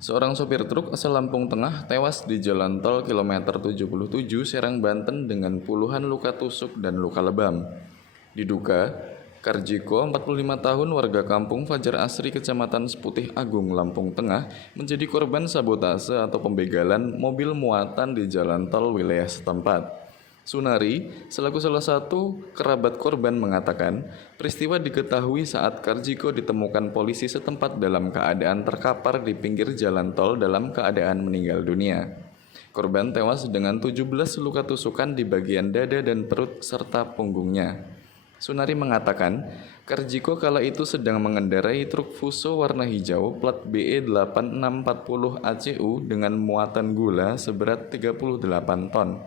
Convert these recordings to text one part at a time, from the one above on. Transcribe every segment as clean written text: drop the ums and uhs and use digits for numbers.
Seorang sopir truk asal Lampung Tengah tewas di Jalan Tol kilometer 77 Serang, Banten dengan puluhan luka tusuk dan luka lebam. Diduga, Karjiko, 45 tahun, warga kampung Fajar Asri, Kecamatan Seputih Agung, Lampung Tengah, menjadi korban sabotase atau pembegalan mobil muatan di jalan tol wilayah setempat. Sunari, selaku salah satu kerabat korban, mengatakan peristiwa diketahui saat Karjiko ditemukan polisi setempat dalam keadaan terkapar di pinggir jalan tol dalam keadaan meninggal dunia. Korban tewas dengan 17 luka tusukan di bagian dada dan perut serta punggungnya. Sunari mengatakan, Karjiko kala itu sedang mengendarai truk Fuso warna hijau plat BE 8640 ACU dengan muatan gula seberat 38 ton.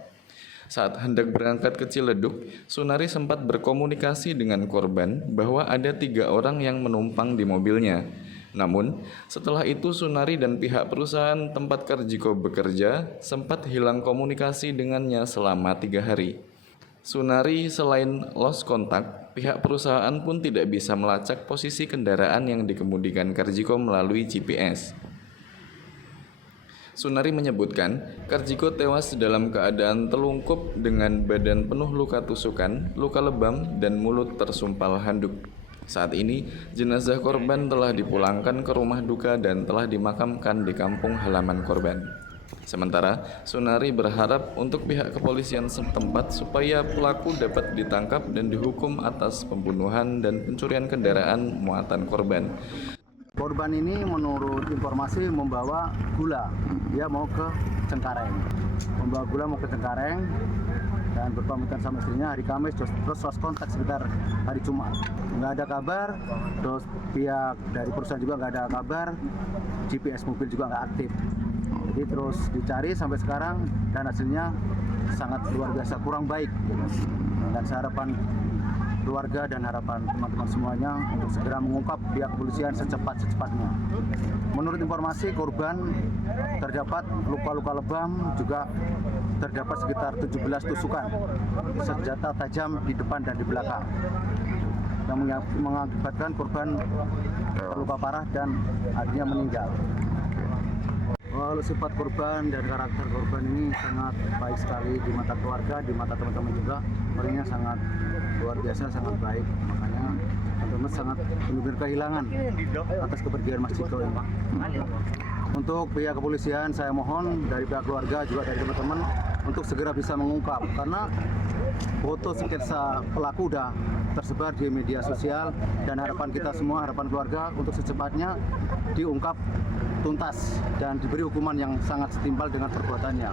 Saat hendak berangkat ke Ciledug, Sunari sempat berkomunikasi dengan korban bahwa ada 3 orang yang menumpang di mobilnya. Namun, setelah itu Sunari dan pihak perusahaan tempat Karjiko bekerja sempat hilang komunikasi dengannya selama 3 hari. Sunari selain lost kontak, pihak perusahaan pun tidak bisa melacak posisi kendaraan yang dikemudikan Karjiko melalui GPS. Sunari menyebutkan, Karjiko tewas dalam keadaan telungkup dengan badan penuh luka tusukan, luka lebam, dan mulut tersumpal handuk. Saat ini, jenazah korban telah dipulangkan ke rumah duka dan telah dimakamkan di kampung halaman korban. Sementara, Sunari berharap untuk pihak kepolisian setempat supaya pelaku dapat ditangkap dan dihukum atas pembunuhan dan pencurian kendaraan muatan korban. Korban ini menurut informasi membawa gula, dia mau ke Cengkareng, dan berpamitan sama istrinya hari Kamis, terus lost kontak sekitar hari Jumat. Nggak ada kabar, terus pihak dari perusahaan juga nggak ada kabar, GPS mobil juga nggak aktif. Jadi terus dicari sampai sekarang dan hasilnya sangat luar biasa kurang baik. Dan harapan keluarga dan harapan teman-teman semuanya untuk segera mengungkap pihak kepolisian secepat-cepatnya. Menurut informasi, korban terdapat luka-luka lebam, juga terdapat sekitar 17 tusukan senjata tajam di depan dan di belakang yang mengakibatkan korban terluka parah dan akhirnya meninggal. Kalau sifat korban dan karakter korban ini sangat baik sekali di mata keluarga, di mata teman-teman juga, orangnya sangat luar biasa, sangat baik. Makanya teman-teman sangat benar-benar kehilangan atas kepergian Mas Jiko ya Pak. Untuk pihak kepolisian, saya mohon dari pihak keluarga juga dari teman-teman untuk segera bisa mengungkap, karena foto sketsa pelaku udah tersebar di media sosial, dan harapan kita semua, harapan keluarga untuk secepatnya diungkap tuntas dan diberi hukuman yang sangat setimpal dengan perbuatannya.